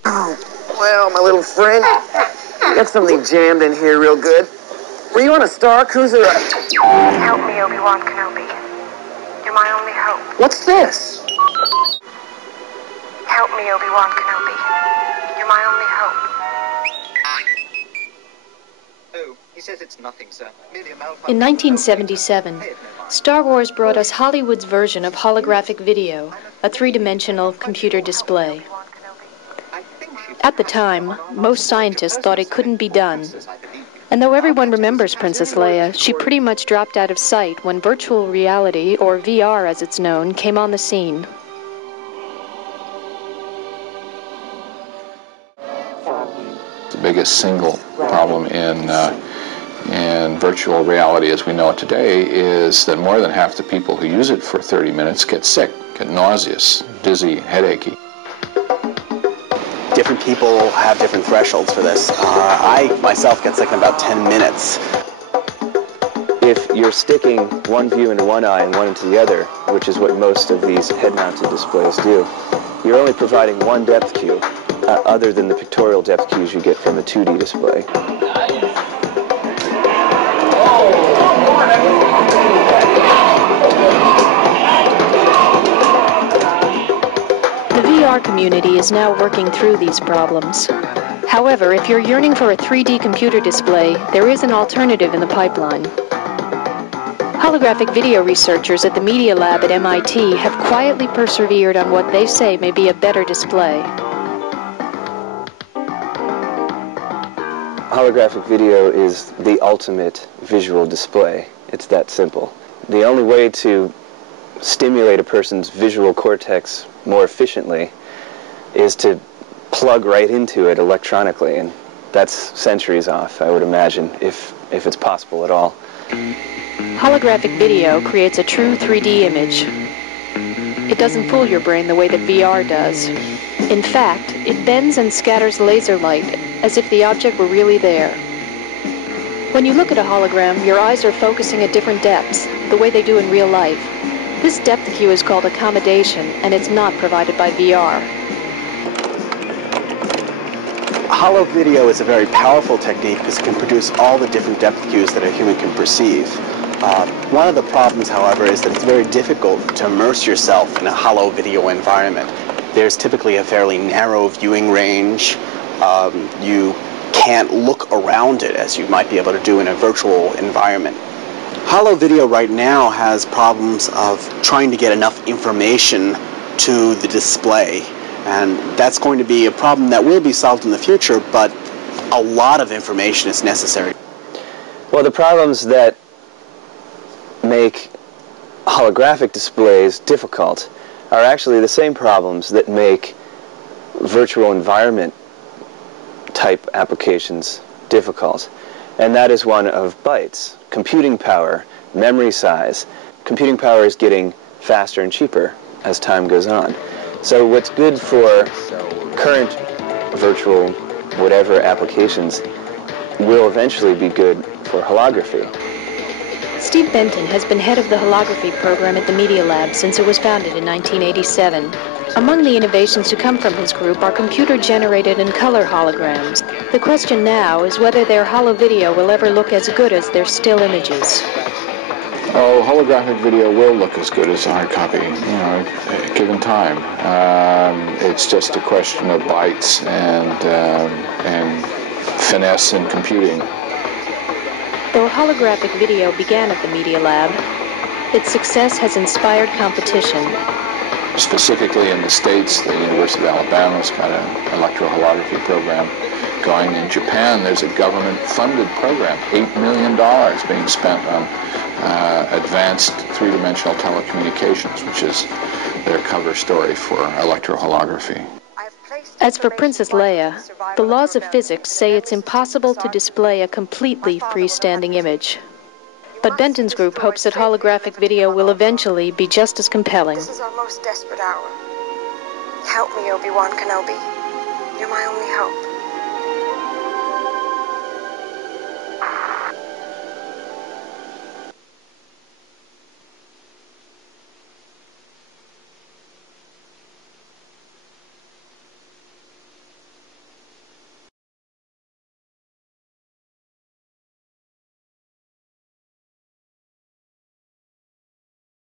Oh, well, my little friend, got something jammed in here real good. Were you on a Star Cruiser? Help me, Obi-Wan Kenobi. You're my only hope. What's this? Help me, Obi-Wan Kenobi. You're my only hope. Oh, he says it's nothing, sir. Merely a malfunction. In 1977, Star Wars brought us Hollywood's version of holographic video, a three-dimensional computer display. At the time, most scientists thought it couldn't be done. And though everyone remembers Princess Leia, she pretty much dropped out of sight when virtual reality, or VR as it's known, came on the scene. The biggest single problem in virtual reality as we know it today is that more than half the people who use it for 30 minutes get sick, get nauseous, dizzy, headachy. Different people have different thresholds for this. I myself get sick in about 10 minutes. If you're sticking one view into one eye and one into the other, which is what most of these head-mounted displays do, you're only providing one depth cue, other than the pictorial depth cues you get from a 2D display. The VR community is now working through these problems. However, if you're yearning for a 3D computer display, there is an alternative in the pipeline. Holographic video researchers at the Media Lab at MIT have quietly persevered on what they say may be a better display. Holographic video is the ultimate visual display. It's that simple. The only way to stimulate a person's visual cortex more efficiently is to plug right into it electronically, and that's centuries off, I would imagine, if it's possible at all. Holographic video creates a true 3D image. It doesn't fool your brain the way that VR does. In fact, it bends and scatters laser light as if the object were really there. When you look at a hologram, your eyes are focusing at different depths, the way they do in real life. This depth cue is called accommodation, and it's not provided by VR. Holo video is a very powerful technique because it can produce all the different depth cues that a human can perceive. One of the problems, however, is that it's very difficult to immerse yourself in a holo video environment. There's typically a fairly narrow viewing range. You can't look around it as you might be able to do in a virtual environment. Holo video right now has problems of trying to get enough information to the display, and that's going to be a problem that will be solved in the future, but a lot of information is necessary. Well, the problems that make holographic displays difficult are actually the same problems that make virtual environment type applications difficult. And that is one of bytes. Computing power, memory size. Computing power is getting faster and cheaper as time goes on. So what's good for current virtual whatever applications will eventually be good for holography. Steve Benton has been head of the holography program at the Media Lab since it was founded in 1987. Among the innovations to come from his group are computer-generated and color holograms. The question now is whether their holo video will ever look as good as their still images. Oh, holographic video will look as good as a hard copy, given time. It's just a question of bytes and finesse in computing. Though holographic video began at the Media Lab, its success has inspired competition. Specifically in the States, the University of Alabama's got an electroholography program going. In Japan, there's a government-funded program, $8 million being spent on advanced three-dimensional telecommunications, which is their cover story for electroholography. As for Princess Leia, the laws of physics say it's impossible to display a completely freestanding image. But Benton's group hopes that holographic video will eventually be just as compelling. This is our most desperate hour. Help me, Obi-Wan Kenobi. You're my only hope.